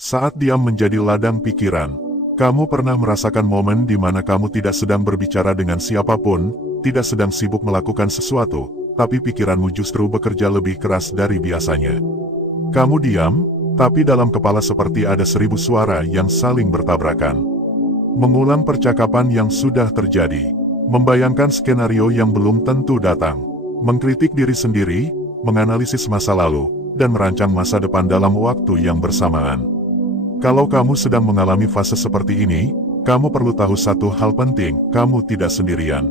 Saat diam menjadi ladang pikiran, kamu pernah merasakan momen di mana kamu tidak sedang berbicara dengan siapapun, tidak sedang sibuk melakukan sesuatu, tapi pikiranmu justru bekerja lebih keras dari biasanya. Kamu diam, tapi dalam kepala seperti ada 1000 suara yang saling bertabrakan. Mengulang percakapan yang sudah terjadi, membayangkan skenario yang belum tentu datang, mengkritik diri sendiri, menganalisis masa lalu, dan merancang masa depan dalam waktu yang bersamaan. Kalau kamu sedang mengalami fase seperti ini, kamu perlu tahu satu hal penting, kamu tidak sendirian.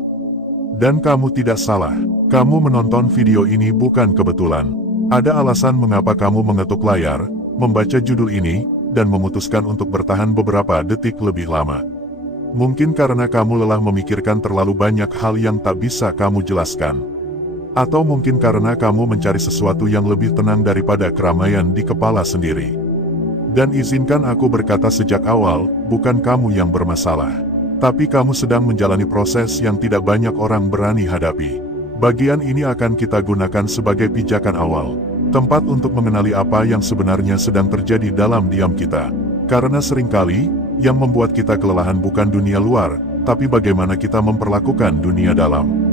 Dan kamu tidak salah, kamu menonton video ini bukan kebetulan. Ada alasan mengapa kamu mengetuk layar, membaca judul ini, dan memutuskan untuk bertahan beberapa detik lebih lama. Mungkin karena kamu lelah memikirkan terlalu banyak hal yang tak bisa kamu jelaskan. Atau mungkin karena kamu mencari sesuatu yang lebih tenang daripada keramaian di kepala sendiri. Dan izinkan aku berkata sejak awal, bukan kamu yang bermasalah. Tapi kamu sedang menjalani proses yang tidak banyak orang berani hadapi. Bagian ini akan kita gunakan sebagai pijakan awal. Tempat untuk mengenali apa yang sebenarnya sedang terjadi dalam diam kita. Karena seringkali, yang membuat kita kelelahan bukan dunia luar, tapi bagaimana kita memperlakukan dunia dalam.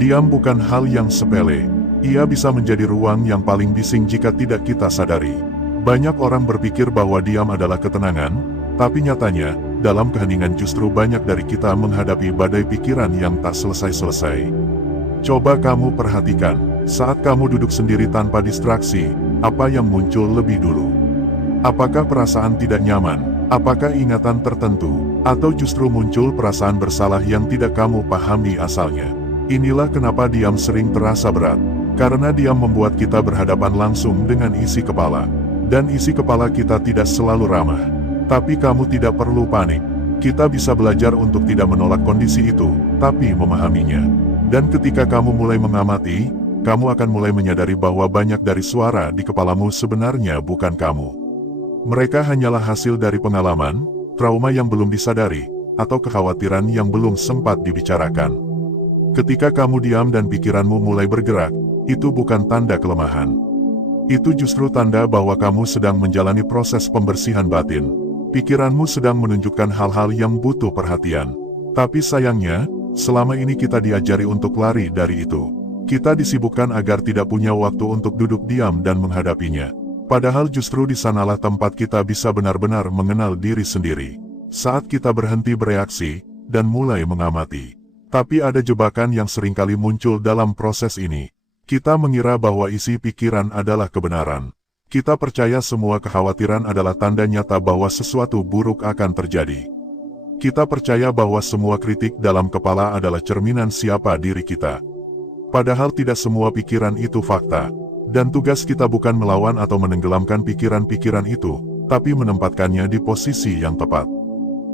Diam bukan hal yang sepele. Ia bisa menjadi ruang yang paling bising jika tidak kita sadari. Banyak orang berpikir bahwa diam adalah ketenangan, tapi nyatanya, dalam keheningan justru banyak dari kita menghadapi badai pikiran yang tak selesai-selesai. Coba kamu perhatikan, saat kamu duduk sendiri tanpa distraksi, apa yang muncul lebih dulu? Apakah perasaan tidak nyaman? Apakah ingatan tertentu? Atau justru muncul perasaan bersalah yang tidak kamu pahami asalnya? Inilah kenapa diam sering terasa berat. Karena diam membuat kita berhadapan langsung dengan isi kepala. Dan isi kepala kita tidak selalu ramah. Tapi kamu tidak perlu panik. Kita bisa belajar untuk tidak menolak kondisi itu, tapi memahaminya. Dan ketika kamu mulai mengamati, kamu akan mulai menyadari bahwa banyak dari suara di kepalamu sebenarnya bukan kamu. Mereka hanyalah hasil dari pengalaman, trauma yang belum disadari, atau kekhawatiran yang belum sempat dibicarakan. Ketika kamu diam dan pikiranmu mulai bergerak, itu bukan tanda kelemahan. Itu justru tanda bahwa kamu sedang menjalani proses pembersihan batin. Pikiranmu sedang menunjukkan hal-hal yang butuh perhatian. Tapi sayangnya, selama ini kita diajari untuk lari dari itu. Kita disibukkan agar tidak punya waktu untuk duduk diam dan menghadapinya. Padahal justru di sanalah tempat kita bisa benar-benar mengenal diri sendiri. Saat kita berhenti bereaksi, dan mulai mengamati. Tapi ada jebakan yang seringkali muncul dalam proses ini. Kita mengira bahwa isi pikiran adalah kebenaran. Kita percaya semua kekhawatiran adalah tanda nyata bahwa sesuatu buruk akan terjadi. Kita percaya bahwa semua kritik dalam kepala adalah cerminan siapa diri kita. Padahal tidak semua pikiran itu fakta. Dan tugas kita bukan melawan atau menenggelamkan pikiran-pikiran itu, tapi menempatkannya di posisi yang tepat.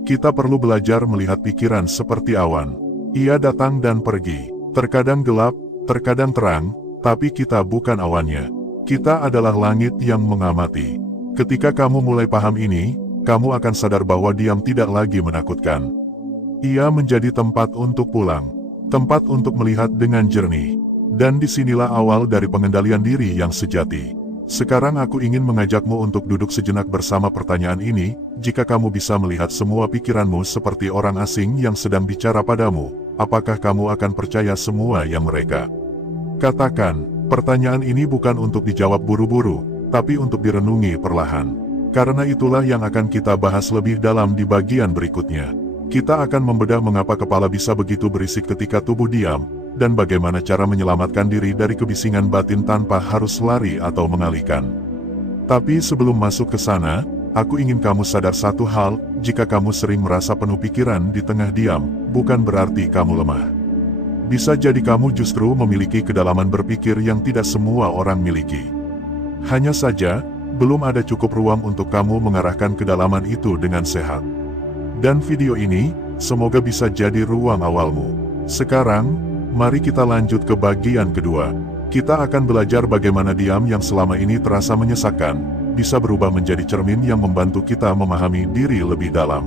Kita perlu belajar melihat pikiran seperti awan. Ia datang dan pergi, terkadang gelap, terkadang terang, tapi kita bukan awannya. Kita adalah langit yang mengamati. Ketika kamu mulai paham ini, kamu akan sadar bahwa diam tidak lagi menakutkan. Ia menjadi tempat untuk pulang, tempat untuk melihat dengan jernih. Dan disinilah awal dari pengendalian diri yang sejati. Sekarang aku ingin mengajakmu untuk duduk sejenak bersama pertanyaan ini, jika kamu bisa melihat semua pikiranmu seperti orang asing yang sedang bicara padamu, apakah kamu akan percaya semua yang mereka katakan? Pertanyaan ini bukan untuk dijawab buru-buru, tapi untuk direnungi perlahan. Karena itulah yang akan kita bahas lebih dalam di bagian berikutnya. Kita akan membedah mengapa kepala bisa begitu berisik ketika tubuh diam, dan bagaimana cara menyelamatkan diri dari kebisingan batin tanpa harus lari atau mengalihkan. Tapi sebelum masuk ke sana, aku ingin kamu sadar satu hal, jika kamu sering merasa penuh pikiran di tengah diam, bukan berarti kamu lemah. Bisa jadi kamu justru memiliki kedalaman berpikir yang tidak semua orang miliki. Hanya saja, belum ada cukup ruang untuk kamu mengarahkan kedalaman itu dengan sehat. Dan video ini, semoga bisa jadi ruang awalmu. Sekarang, mari kita lanjut ke bagian kedua. Kita akan belajar bagaimana diam yang selama ini terasa menyesakkan, bisa berubah menjadi cermin yang membantu kita memahami diri lebih dalam.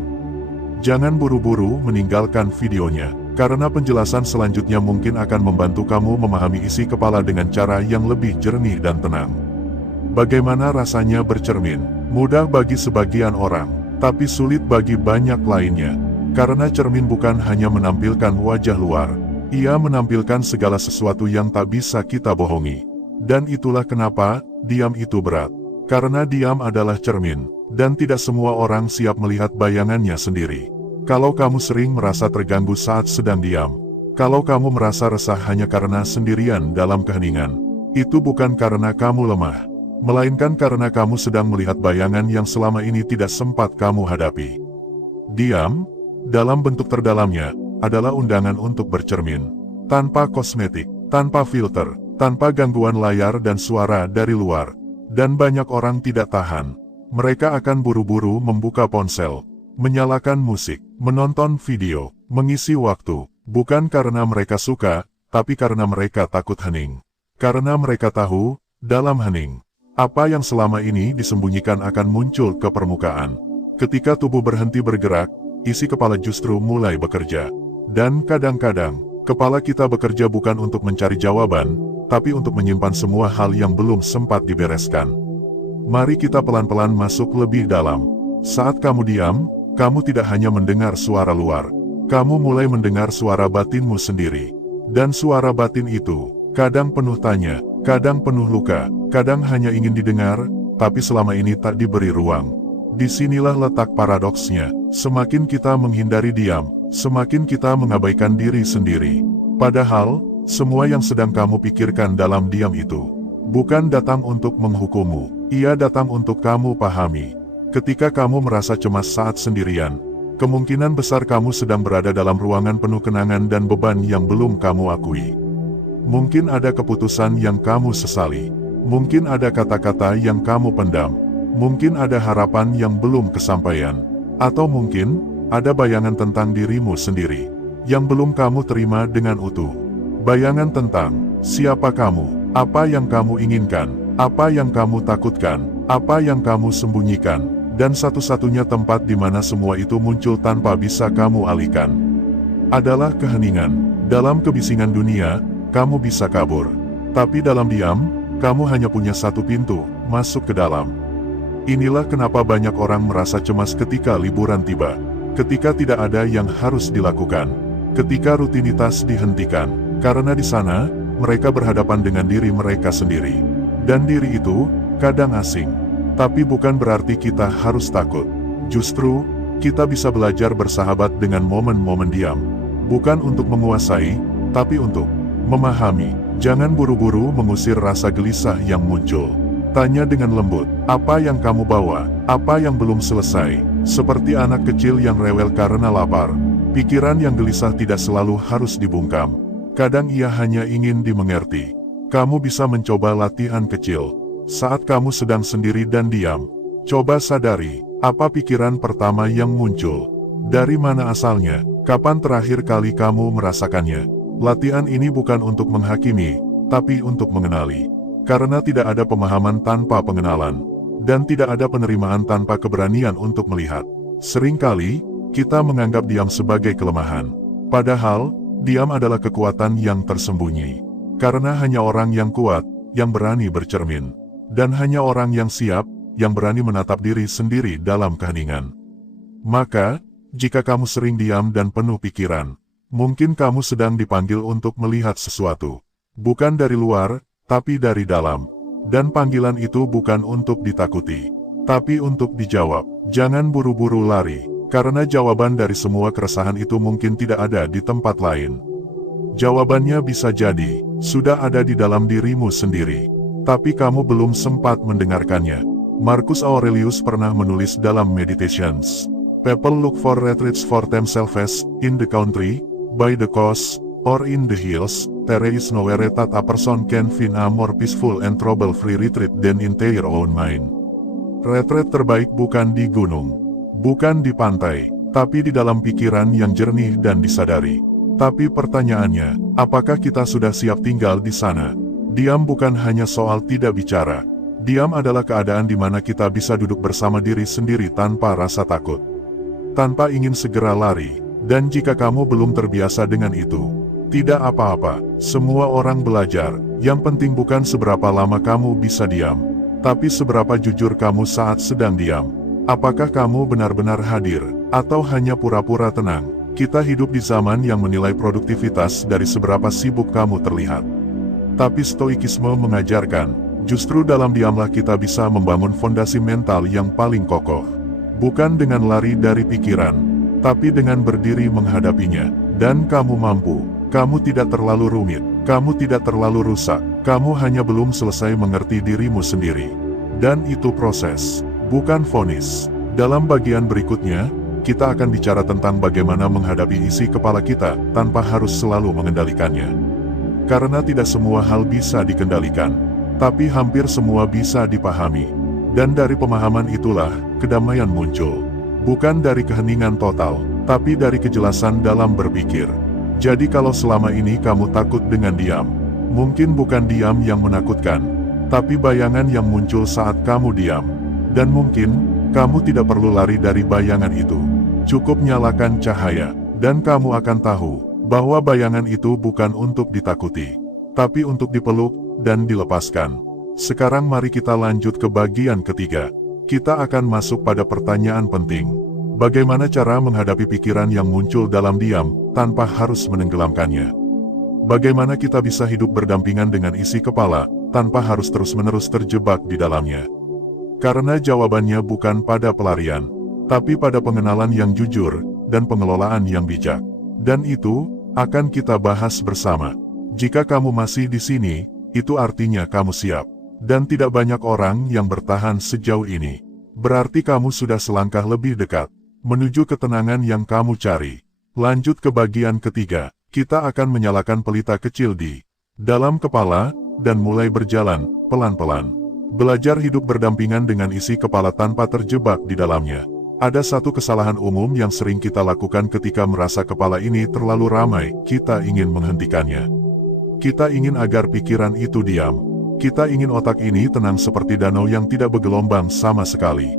Jangan buru-buru meninggalkan videonya, karena penjelasan selanjutnya mungkin akan membantu kamu memahami isi kepala dengan cara yang lebih jernih dan tenang. Bagaimana rasanya bercermin? Mudah bagi sebagian orang, tapi sulit bagi banyak lainnya. Karena cermin bukan hanya menampilkan wajah luar, ia menampilkan segala sesuatu yang tak bisa kita bohongi. Dan itulah kenapa diam itu berat. Karena diam adalah cermin, dan tidak semua orang siap melihat bayangannya sendiri. Kalau kamu sering merasa terganggu saat sedang diam, kalau kamu merasa resah hanya karena sendirian dalam keheningan, itu bukan karena kamu lemah, melainkan karena kamu sedang melihat bayangan yang selama ini tidak sempat kamu hadapi. Diam, dalam bentuk terdalamnya, adalah undangan untuk bercermin. Tanpa kosmetik, tanpa filter, tanpa gangguan layar dan suara dari luar. Dan banyak orang tidak tahan. Mereka akan buru-buru membuka ponsel, menyalakan musik, menonton video, mengisi waktu. Bukan karena mereka suka, tapi karena mereka takut hening. Karena mereka tahu, dalam hening, apa yang selama ini disembunyikan akan muncul ke permukaan. Ketika tubuh berhenti bergerak, isi kepala justru mulai bekerja. Dan kadang-kadang, kepala kita bekerja bukan untuk mencari jawaban, tapi untuk menyimpan semua hal yang belum sempat dibereskan. Mari kita pelan-pelan masuk lebih dalam. Saat kamu diam, kamu tidak hanya mendengar suara luar. Kamu mulai mendengar suara batinmu sendiri. Dan suara batin itu, kadang penuh tanya, kadang penuh luka, kadang hanya ingin didengar, tapi selama ini tak diberi ruang. Disinilah letak paradoksnya. Semakin kita menghindari diam, semakin kita mengabaikan diri sendiri. Padahal, semua yang sedang kamu pikirkan dalam diam itu, bukan datang untuk menghukummu, ia datang untuk kamu pahami. Ketika kamu merasa cemas saat sendirian, kemungkinan besar kamu sedang berada dalam ruangan penuh kenangan dan beban yang belum kamu akui. Mungkin ada keputusan yang kamu sesali, mungkin ada kata-kata yang kamu pendam, mungkin ada harapan yang belum kesampaian, atau mungkin ada bayangan tentang dirimu sendiri, yang belum kamu terima dengan utuh. Bayangan tentang siapa kamu, apa yang kamu inginkan, apa yang kamu takutkan, apa yang kamu sembunyikan, dan satu-satunya tempat di mana semua itu muncul tanpa bisa kamu alihkan adalah keheningan. Dalam kebisingan dunia, kamu bisa kabur. Tapi dalam diam, kamu hanya punya satu pintu, masuk ke dalam. Inilah kenapa banyak orang merasa cemas ketika liburan tiba, ketika tidak ada yang harus dilakukan, ketika rutinitas dihentikan. Karena di sana, mereka berhadapan dengan diri mereka sendiri. Dan diri itu, kadang asing. Tapi bukan berarti kita harus takut. Justru, kita bisa belajar bersahabat dengan momen-momen diam. Bukan untuk menguasai, tapi untuk memahami. Jangan buru-buru mengusir rasa gelisah yang muncul. Tanya dengan lembut, apa yang kamu bawa, apa yang belum selesai. Seperti anak kecil yang rewel karena lapar. Pikiran yang gelisah tidak selalu harus dibungkam. Kadang ia hanya ingin dimengerti. Kamu bisa mencoba latihan kecil. Saat kamu sedang sendiri dan diam, coba sadari, apa pikiran pertama yang muncul? Dari mana asalnya? Kapan terakhir kali kamu merasakannya? Latihan ini bukan untuk menghakimi, tapi untuk mengenali. Karena tidak ada pemahaman tanpa pengenalan, dan tidak ada penerimaan tanpa keberanian untuk melihat. Seringkali, kita menganggap diam sebagai kelemahan. Padahal, diam adalah kekuatan yang tersembunyi. Karena hanya orang yang kuat, yang berani bercermin. Dan hanya orang yang siap, yang berani menatap diri sendiri dalam keheningan. Maka, jika kamu sering diam dan penuh pikiran, mungkin kamu sedang dipanggil untuk melihat sesuatu. Bukan dari luar, tapi dari dalam. Dan panggilan itu bukan untuk ditakuti, tapi untuk dijawab. Jangan buru-buru lari. Karena jawaban dari semua keresahan itu mungkin tidak ada di tempat lain. Jawabannya bisa jadi, sudah ada di dalam dirimu sendiri. Tapi kamu belum sempat mendengarkannya. Marcus Aurelius pernah menulis dalam Meditations. People look for retreats for themselves, in the country, by the coast, or in the hills. There is nowhere that a person can find a more peaceful and trouble-free retreat than in their own mind. Retreat terbaik bukan di gunung, bukan di pantai, tapi di dalam pikiran yang jernih dan disadari. Tapi pertanyaannya, apakah kita sudah siap tinggal di sana? Diam bukan hanya soal tidak bicara. Diam adalah keadaan di mana kita bisa duduk bersama diri sendiri tanpa rasa takut, tanpa ingin segera lari. Dan jika kamu belum terbiasa dengan itu, tidak apa-apa. Semua orang belajar. Yang penting bukan seberapa lama kamu bisa diam, Tapi seberapa jujur kamu saat sedang diam? Apakah kamu benar-benar hadir, atau hanya pura-pura tenang? Kita hidup di zaman yang menilai produktivitas dari seberapa sibuk kamu terlihat. Tapi Stoikisme mengajarkan, justru dalam diamlah kita bisa membangun fondasi mental yang paling kokoh. Bukan dengan lari dari pikiran, tapi dengan berdiri menghadapinya. Dan kamu mampu, kamu tidak terlalu rumit, kamu tidak terlalu rusak, kamu hanya belum selesai mengerti dirimu sendiri. Dan itu proses, bukan vonis. Dalam bagian berikutnya, kita akan bicara tentang bagaimana menghadapi isi kepala kita tanpa harus selalu mengendalikannya. Karena tidak semua hal bisa dikendalikan, tapi hampir semua bisa dipahami. Dan dari pemahaman itulah, kedamaian muncul. Bukan dari keheningan total, tapi dari kejelasan dalam berpikir. Jadi kalau selama ini kamu takut dengan diam, mungkin bukan diam yang menakutkan, tapi bayangan yang muncul saat kamu diam. Dan mungkin, kamu tidak perlu lari dari bayangan itu. Cukup nyalakan cahaya, dan kamu akan tahu bahwa bayangan itu bukan untuk ditakuti, tapi untuk dipeluk dan dilepaskan. Sekarang mari kita lanjut ke bagian ketiga. Kita akan masuk pada pertanyaan penting. Bagaimana cara menghadapi pikiran yang muncul dalam diam, tanpa harus menenggelamkannya? Bagaimana kita bisa hidup berdampingan dengan isi kepala, tanpa harus terus-menerus terjebak di dalamnya? Karena jawabannya bukan pada pelarian, tapi pada pengenalan yang jujur, dan pengelolaan yang bijak. Dan itu, akan kita bahas bersama. Jika kamu masih di sini, itu artinya kamu siap. Dan tidak banyak orang yang bertahan sejauh ini. Berarti kamu sudah selangkah lebih dekat, menuju ketenangan yang kamu cari. Lanjut ke bagian ketiga, kita akan menyalakan pelita kecil di dalam kepala, dan mulai berjalan, pelan-pelan. Belajar hidup berdampingan dengan isi kepala tanpa terjebak di dalamnya. Ada satu kesalahan umum yang sering kita lakukan ketika merasa kepala ini terlalu ramai, kita ingin menghentikannya. Kita ingin agar pikiran itu diam. Kita ingin otak ini tenang seperti danau yang tidak bergelombang sama sekali.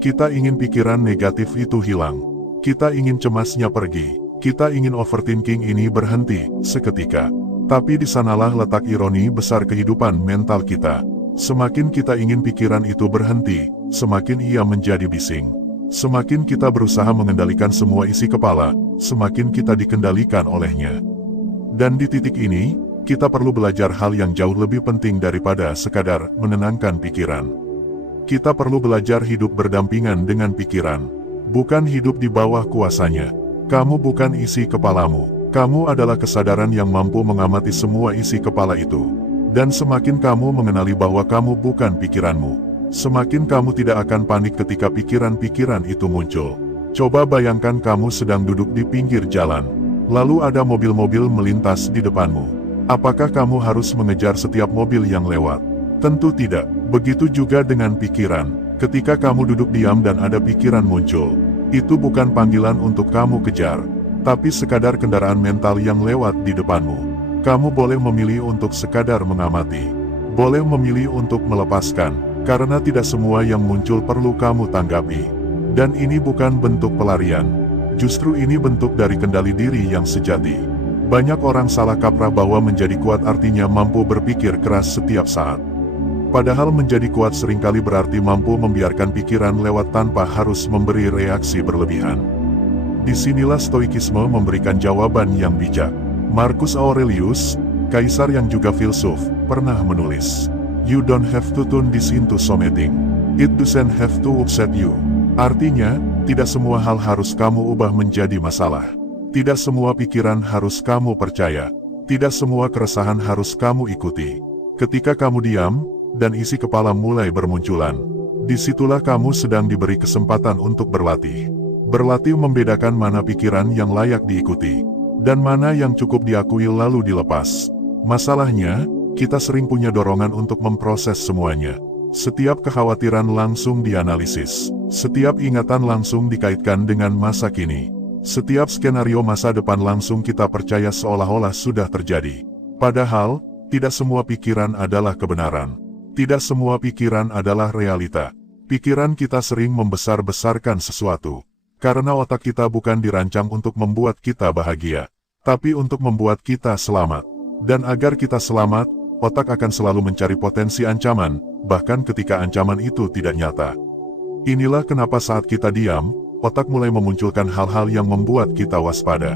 Kita ingin pikiran negatif itu hilang. Kita ingin cemasnya pergi. Kita ingin overthinking ini berhenti, seketika. Tapi di sanalah letak ironi besar kehidupan mental kita. Semakin kita ingin pikiran itu berhenti, semakin ia menjadi bising. Semakin kita berusaha mengendalikan semua isi kepala, semakin kita dikendalikan olehnya. Dan di titik ini, kita perlu belajar hal yang jauh lebih penting daripada sekadar menenangkan pikiran. Kita perlu belajar hidup berdampingan dengan pikiran, bukan hidup di bawah kuasanya. Kamu bukan isi kepalamu, kamu adalah kesadaran yang mampu mengamati semua isi kepala itu. Dan semakin kamu mengenali bahwa kamu bukan pikiranmu, semakin kamu tidak akan panik ketika pikiran-pikiran itu muncul. Coba bayangkan kamu sedang duduk di pinggir jalan, lalu ada mobil-mobil melintas di depanmu. Apakah kamu harus mengejar setiap mobil yang lewat? Tentu tidak. Begitu juga dengan pikiran. Ketika kamu duduk diam dan ada pikiran muncul, itu bukan panggilan untuk kamu kejar, tapi sekadar kendaraan mental yang lewat di depanmu. Kamu boleh memilih untuk sekadar mengamati, boleh memilih untuk melepaskan, karena tidak semua yang muncul perlu kamu tanggapi. Dan ini bukan bentuk pelarian, justru ini bentuk dari kendali diri yang sejati. Banyak orang salah kaprah bahwa menjadi kuat artinya mampu berpikir keras setiap saat. Padahal menjadi kuat seringkali berarti mampu membiarkan pikiran lewat tanpa harus memberi reaksi berlebihan. Disinilah Stoikisme memberikan jawaban yang bijak. Marcus Aurelius, kaisar yang juga filsuf, pernah menulis, "You don't have to turn this into something. It doesn't have to upset you." Artinya, tidak semua hal harus kamu ubah menjadi masalah. Tidak semua pikiran harus kamu percaya. Tidak semua keresahan harus kamu ikuti. Ketika kamu diam, dan isi kepala mulai bermunculan, disitulah kamu sedang diberi kesempatan untuk berlatih. Berlatih membedakan mana pikiran yang layak diikuti, dan mana yang cukup diakui lalu dilepas. Masalahnya, kita sering punya dorongan untuk memproses semuanya. Setiap kekhawatiran langsung dianalisis. Setiap ingatan langsung dikaitkan dengan masa kini. Setiap skenario masa depan langsung kita percaya seolah-olah sudah terjadi. Padahal, tidak semua pikiran adalah kebenaran. Tidak semua pikiran adalah realita. Pikiran kita sering membesar-besarkan sesuatu. Karena otak kita bukan dirancang untuk membuat kita bahagia, tapi untuk membuat kita selamat. Dan agar kita selamat, otak akan selalu mencari potensi ancaman, bahkan ketika ancaman itu tidak nyata. Inilah kenapa saat kita diam, otak mulai memunculkan hal-hal yang membuat kita waspada.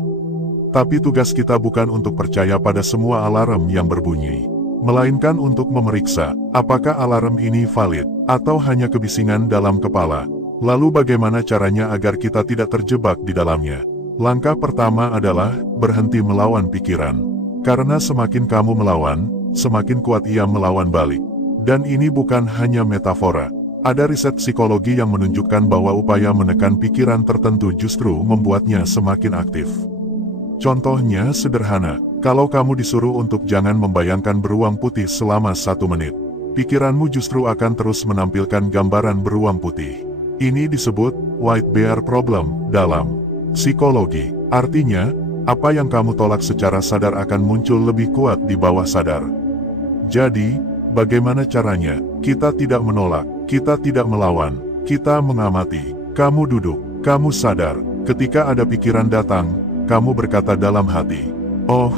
Tapi tugas kita bukan untuk percaya pada semua alarm yang berbunyi, melainkan untuk memeriksa, apakah alarm ini valid, atau hanya kebisingan dalam kepala. Lalu bagaimana caranya agar kita tidak terjebak di dalamnya? Langkah pertama adalah, berhenti melawan pikiran. Karena semakin kamu melawan, semakin kuat ia melawan balik. Dan ini bukan hanya metafora. Ada riset psikologi yang menunjukkan bahwa upaya menekan pikiran tertentu justru membuatnya semakin aktif. Contohnya sederhana, kalau kamu disuruh untuk jangan membayangkan beruang putih selama 1 menit, pikiranmu justru akan terus menampilkan gambaran beruang putih. Ini disebut white bear problem dalam psikologi. Artinya, apa yang kamu tolak secara sadar akan muncul lebih kuat di bawah sadar. Jadi, bagaimana caranya? Kita tidak menolak, kita tidak melawan, kita mengamati. Kamu duduk, kamu sadar, ketika ada pikiran datang, kamu berkata dalam hati, "Oh,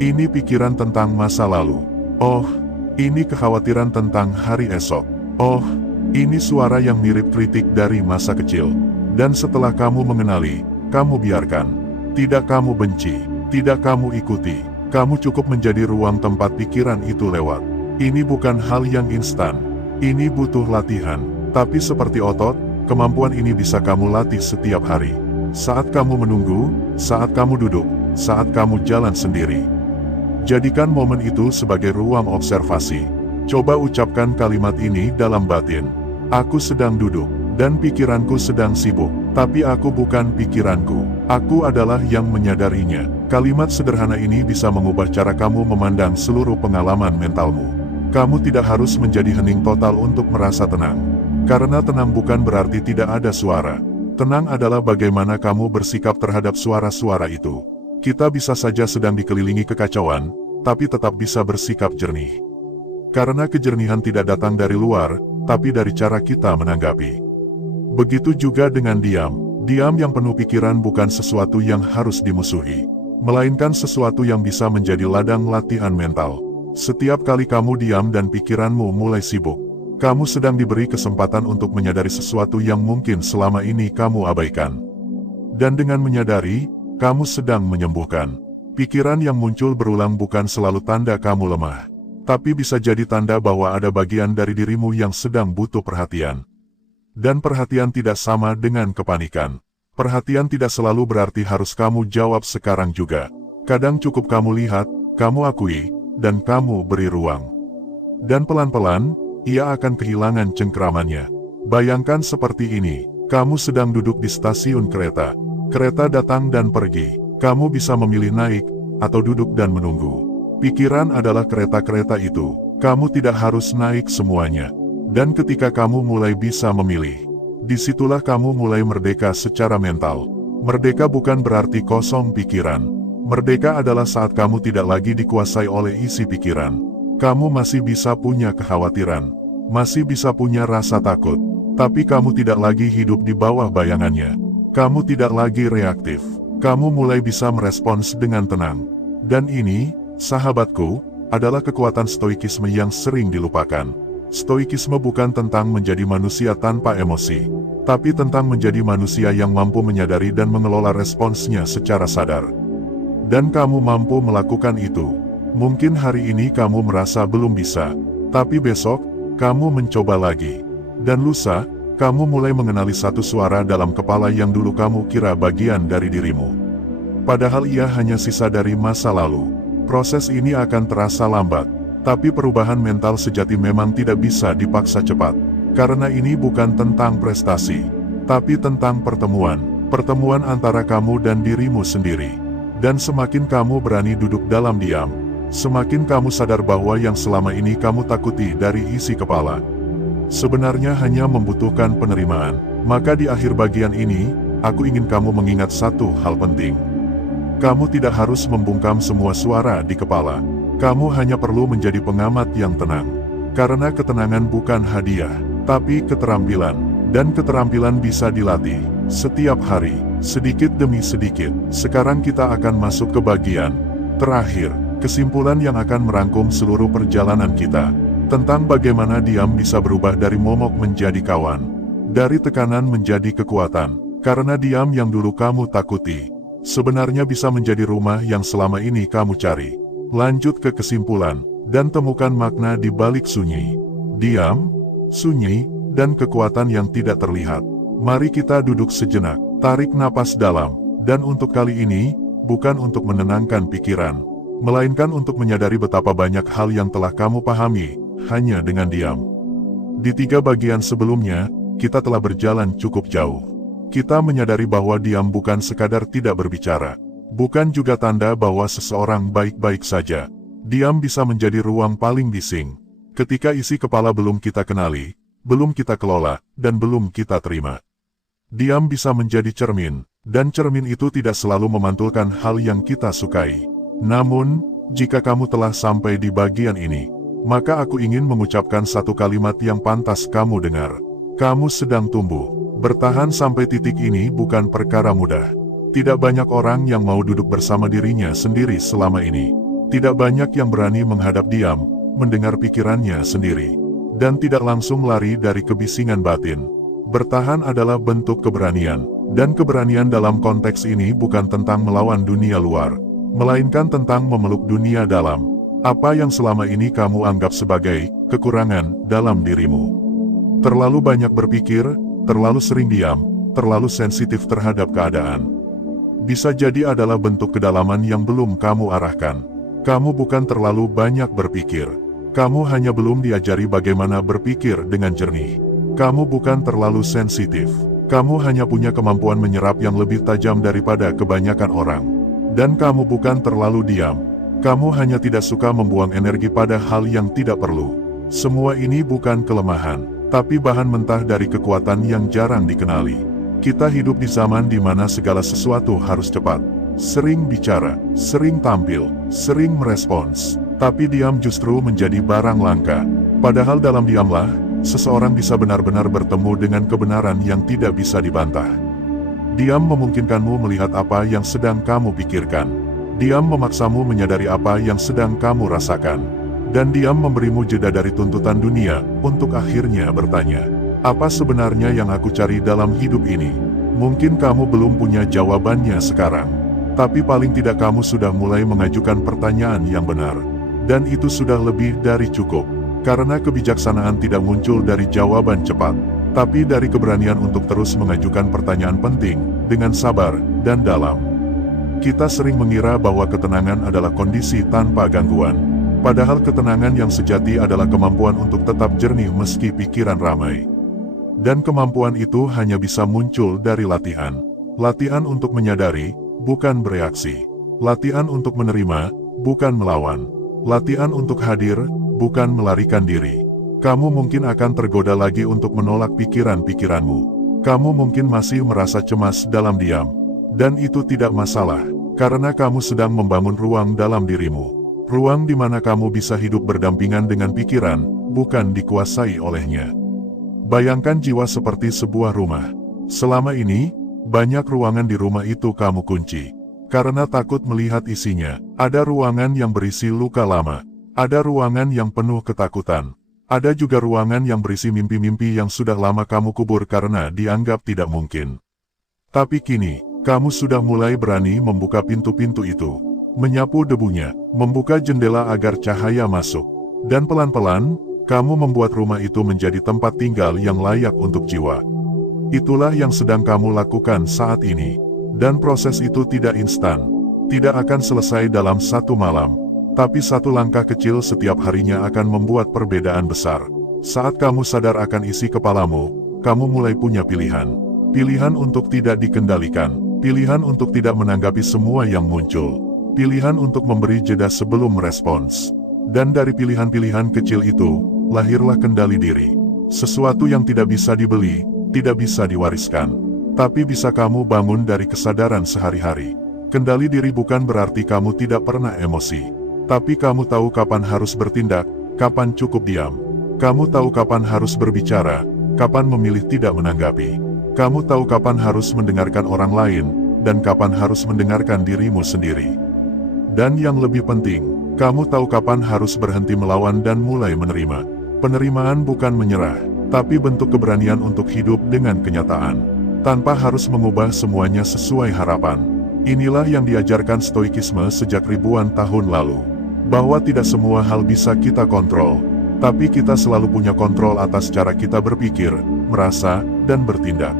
ini pikiran tentang masa lalu. Oh, ini kekhawatiran tentang hari esok. Oh, ini suara yang mirip kritik dari masa kecil." Dan setelah kamu mengenali, kamu biarkan. Tidak kamu benci, tidak kamu ikuti. Kamu cukup menjadi ruang tempat pikiran itu lewat. Ini bukan hal yang instan. Ini butuh latihan. Tapi seperti otot, kemampuan ini bisa kamu latih setiap hari. Saat kamu menunggu, saat kamu duduk, saat kamu jalan sendiri. Jadikan momen itu sebagai ruang observasi. Coba ucapkan kalimat ini dalam batin. Aku sedang duduk, dan pikiranku sedang sibuk. Tapi aku bukan pikiranku. Aku adalah yang menyadarinya. Kalimat sederhana ini bisa mengubah cara kamu memandang seluruh pengalaman mentalmu. Kamu tidak harus menjadi hening total untuk merasa tenang. Karena tenang bukan berarti tidak ada suara. Tenang adalah bagaimana kamu bersikap terhadap suara-suara itu. Kita bisa saja sedang dikelilingi kekacauan, tapi tetap bisa bersikap jernih. Karena kejernihan tidak datang dari luar, tapi dari cara kita menanggapi. Begitu juga dengan diam. Diam yang penuh pikiran bukan sesuatu yang harus dimusuhi, melainkan sesuatu yang bisa menjadi ladang latihan mental. Setiap kali kamu diam dan pikiranmu mulai sibuk, kamu sedang diberi kesempatan untuk menyadari sesuatu yang mungkin selama ini kamu abaikan. Dan dengan menyadari, kamu sedang menyembuhkan. Pikiran yang muncul berulang bukan selalu tanda kamu lemah, tapi bisa jadi tanda bahwa ada bagian dari dirimu yang sedang butuh perhatian. Dan perhatian tidak sama dengan kepanikan. Perhatian tidak selalu berarti harus kamu jawab sekarang juga. Kadang cukup kamu lihat, kamu akui, dan kamu beri ruang. Dan pelan-pelan, ia akan kehilangan cengkeramannya. Bayangkan seperti ini, kamu sedang duduk di stasiun kereta. Kereta datang dan pergi. Kamu bisa memilih naik, atau duduk dan menunggu. Pikiran adalah kereta-kereta itu. Kamu tidak harus naik semuanya. Dan ketika kamu mulai bisa memilih, disitulah kamu mulai merdeka secara mental. Merdeka bukan berarti kosong pikiran. Merdeka adalah saat kamu tidak lagi dikuasai oleh isi pikiran. Kamu masih bisa punya kekhawatiran, masih bisa punya rasa takut, tapi kamu tidak lagi hidup di bawah bayangannya. Kamu tidak lagi reaktif. Kamu mulai bisa merespons dengan tenang. Dan ini, sahabatku, adalah kekuatan stoikisme yang sering dilupakan. Stoikisme bukan tentang menjadi manusia tanpa emosi, tapi tentang menjadi manusia yang mampu menyadari dan mengelola responsnya secara sadar. Dan kamu mampu melakukan itu. Mungkin hari ini kamu merasa belum bisa, tapi besok, kamu mencoba lagi. Dan lusa, kamu mulai mengenali satu suara dalam kepala yang dulu kamu kira bagian dari dirimu. Padahal ia hanya sisa dari masa lalu. Proses ini akan terasa lambat, tapi perubahan mental sejati memang tidak bisa dipaksa cepat. Karena ini bukan tentang prestasi, tapi tentang pertemuan. Pertemuan antara kamu dan dirimu sendiri. Dan semakin kamu berani duduk dalam diam, semakin kamu sadar bahwa yang selama ini kamu takuti dari isi kepala sebenarnya hanya membutuhkan penerimaan. Maka di akhir bagian ini, aku ingin kamu mengingat satu hal penting. Kamu tidak harus membungkam semua suara di kepala. Kamu hanya perlu menjadi pengamat yang tenang. Karena ketenangan bukan hadiah, tapi keterampilan. Dan keterampilan bisa dilatih setiap hari, sedikit demi sedikit. Sekarang kita akan masuk ke bagian terakhir, kesimpulan yang akan merangkum seluruh perjalanan kita. Tentang bagaimana diam bisa berubah dari momok menjadi kawan. Dari tekanan menjadi kekuatan. Karena diam yang dulu kamu takuti, sebenarnya bisa menjadi rumah yang selama ini kamu cari. Lanjut ke kesimpulan, dan temukan makna di balik sunyi. Diam, sunyi, dan kekuatan yang tidak terlihat. Mari kita duduk sejenak, tarik napas dalam, dan untuk kali ini, bukan untuk menenangkan pikiran, melainkan untuk menyadari betapa banyak hal yang telah kamu pahami, hanya dengan diam. Di 3 bagian sebelumnya, kita telah berjalan cukup jauh. Kita menyadari bahwa diam bukan sekadar tidak berbicara, bukan juga tanda bahwa seseorang baik-baik saja. Diam bisa menjadi ruang paling bising, ketika isi kepala belum kita kenali, belum kita kelola, dan belum kita terima. Diam bisa menjadi cermin, dan cermin itu tidak selalu memantulkan hal yang kita sukai. Namun, jika kamu telah sampai di bagian ini, maka aku ingin mengucapkan satu kalimat yang pantas kamu dengar. Kamu sedang tumbuh. Bertahan sampai titik ini bukan perkara mudah. Tidak banyak orang yang mau duduk bersama dirinya sendiri selama ini. Tidak banyak yang berani menghadap diam, mendengar pikirannya sendiri, dan tidak langsung lari dari kebisingan batin. Bertahan adalah bentuk keberanian, dan keberanian dalam konteks ini bukan tentang melawan dunia luar, melainkan tentang memeluk dunia dalam. Apa yang selama ini kamu anggap sebagai kekurangan dalam dirimu. Terlalu banyak berpikir, terlalu sering diam, terlalu sensitif terhadap keadaan. Bisa jadi adalah bentuk kedalaman yang belum kamu arahkan. Kamu bukan terlalu banyak berpikir. Kamu hanya belum diajari bagaimana berpikir dengan jernih. Kamu bukan terlalu sensitif. Kamu hanya punya kemampuan menyerap yang lebih tajam daripada kebanyakan orang. Dan kamu bukan terlalu diam. Kamu hanya tidak suka membuang energi pada hal yang tidak perlu. Semua ini bukan kelemahan, tapi bahan mentah dari kekuatan yang jarang dikenali. Kita hidup di zaman di mana segala sesuatu harus cepat. Sering bicara, sering tampil, sering merespons. Tapi diam justru menjadi barang langka. Padahal dalam diamlah, seseorang bisa benar-benar bertemu dengan kebenaran yang tidak bisa dibantah. Diam memungkinkanmu melihat apa yang sedang kamu pikirkan. Diam memaksamu menyadari apa yang sedang kamu rasakan. Dan diam memberimu jeda dari tuntutan dunia, untuk akhirnya bertanya, apa sebenarnya yang aku cari dalam hidup ini? Mungkin kamu belum punya jawabannya sekarang. Tapi paling tidak kamu sudah mulai mengajukan pertanyaan yang benar. Dan itu sudah lebih dari cukup. Karena kebijaksanaan tidak muncul dari jawaban cepat, tapi dari keberanian untuk terus mengajukan pertanyaan penting, dengan sabar, dan dalam. Kita sering mengira bahwa ketenangan adalah kondisi tanpa gangguan. Padahal ketenangan yang sejati adalah kemampuan untuk tetap jernih meski pikiran ramai. Dan kemampuan itu hanya bisa muncul dari latihan. Latihan untuk menyadari, bukan bereaksi. Latihan untuk menerima, bukan melawan. Latihan untuk hadir, bukan melarikan diri. Kamu mungkin akan tergoda lagi untuk menolak pikiran-pikiranmu. Kamu mungkin masih merasa cemas dalam diam. Dan itu tidak masalah, karena kamu sedang membangun ruang dalam dirimu. Ruang di mana kamu bisa hidup berdampingan dengan pikiran, bukan dikuasai olehnya. Bayangkan jiwa seperti sebuah rumah. Selama ini, banyak ruangan di rumah itu kamu kunci. Karena takut melihat isinya. Ada ruangan yang berisi luka lama. Ada ruangan yang penuh ketakutan. Ada juga ruangan yang berisi mimpi-mimpi yang sudah lama kamu kubur karena dianggap tidak mungkin. Tapi kini, kamu sudah mulai berani membuka pintu-pintu itu. Menyapu debunya, membuka jendela agar cahaya masuk. Dan pelan-pelan, kamu membuat rumah itu menjadi tempat tinggal yang layak untuk jiwa. Itulah yang sedang kamu lakukan saat ini. Dan proses itu tidak instan. Tidak akan selesai dalam satu malam. Tapi satu langkah kecil setiap harinya akan membuat perbedaan besar. Saat kamu sadar akan isi kepalamu, kamu mulai punya pilihan. Pilihan untuk tidak dikendalikan. Pilihan untuk tidak menanggapi semua yang muncul. Pilihan untuk memberi jeda sebelum merespons. Dan dari pilihan-pilihan kecil itu, lahirlah kendali diri. Sesuatu yang tidak bisa dibeli, tidak bisa diwariskan. Tapi bisa kamu bangun dari kesadaran sehari-hari. Kendali diri bukan berarti kamu tidak pernah emosi. Tapi kamu tahu kapan harus bertindak, kapan cukup diam. Kamu tahu kapan harus berbicara, kapan memilih tidak menanggapi. Kamu tahu kapan harus mendengarkan orang lain, dan kapan harus mendengarkan dirimu sendiri. Dan yang lebih penting, kamu tahu kapan harus berhenti melawan dan mulai menerima. Penerimaan bukan menyerah, tapi bentuk keberanian untuk hidup dengan kenyataan, tanpa harus mengubah semuanya sesuai harapan. Inilah yang diajarkan Stoikisme sejak ribuan tahun lalu, bahwa tidak semua hal bisa kita kontrol, tapi kita selalu punya kontrol atas cara kita berpikir, merasa, dan bertindak.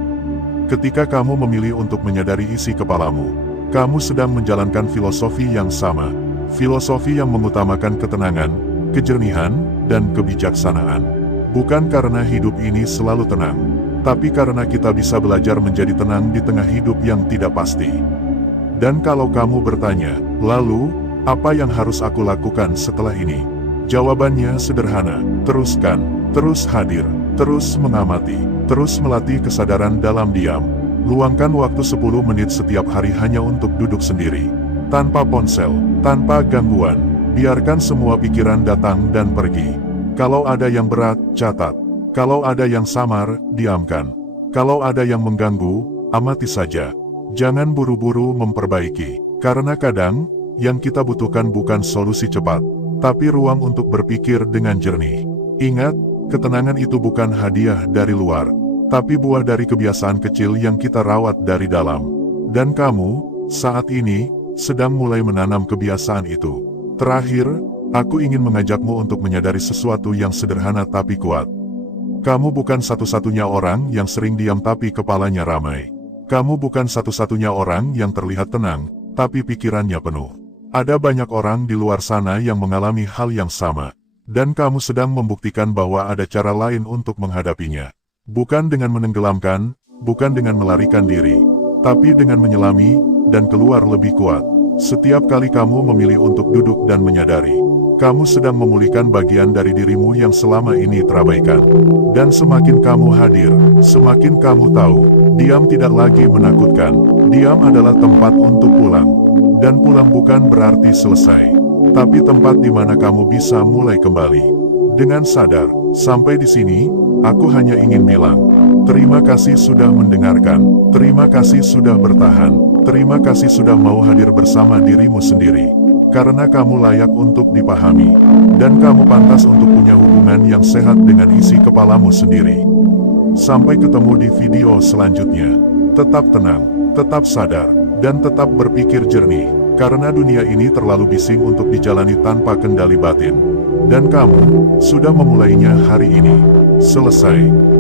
Ketika kamu memilih untuk menyadari isi kepalamu, kamu sedang menjalankan filosofi yang sama, filosofi yang mengutamakan ketenangan, kejernihan, dan kebijaksanaan. Bukan karena hidup ini selalu tenang, tapi karena kita bisa belajar menjadi tenang di tengah hidup yang tidak pasti. Dan kalau kamu bertanya, lalu, apa yang harus aku lakukan setelah ini? Jawabannya sederhana, teruskan, terus hadir, terus mengamati, terus melatih kesadaran dalam diam. Luangkan waktu 10 menit setiap hari hanya untuk duduk sendiri, tanpa ponsel, tanpa gangguan. Biarkan semua pikiran datang dan pergi. Kalau ada yang berat, catat. Kalau ada yang samar, diamkan. Kalau ada yang mengganggu, amati saja. Jangan buru-buru memperbaiki, karena kadang, yang kita butuhkan bukan solusi cepat, tapi ruang untuk berpikir dengan jernih. Ingat, ketenangan itu bukan hadiah dari luar, tapi buah dari kebiasaan kecil yang kita rawat dari dalam. Dan kamu, saat ini, sedang mulai menanam kebiasaan itu. Terakhir, aku ingin mengajakmu untuk menyadari sesuatu yang sederhana tapi kuat. Kamu bukan satu-satunya orang yang sering diam tapi kepalanya ramai. Kamu bukan satu-satunya orang yang terlihat tenang, tapi pikirannya penuh. Ada banyak orang di luar sana yang mengalami hal yang sama, dan kamu sedang membuktikan bahwa ada cara lain untuk menghadapinya. Bukan dengan menenggelamkan, bukan dengan melarikan diri, tapi dengan menyelami, dan keluar lebih kuat. Setiap kali kamu memilih untuk duduk dan menyadari, kamu sedang memulihkan bagian dari dirimu yang selama ini terabaikan. Dan semakin kamu hadir, semakin kamu tahu, diam tidak lagi menakutkan. Diam adalah tempat untuk pulang. Dan pulang bukan berarti selesai, tapi tempat di mana kamu bisa mulai kembali. Dengan sadar, sampai di sini, aku hanya ingin bilang, terima kasih sudah mendengarkan, terima kasih sudah bertahan, terima kasih sudah mau hadir bersama dirimu sendiri. Karena kamu layak untuk dipahami, dan kamu pantas untuk punya hubungan yang sehat dengan isi kepalamu sendiri. Sampai ketemu di video selanjutnya. Tetap tenang, tetap sadar, dan tetap berpikir jernih, karena dunia ini terlalu bising untuk dijalani tanpa kendali batin. Dan kamu, sudah memulainya hari ini. Selesai.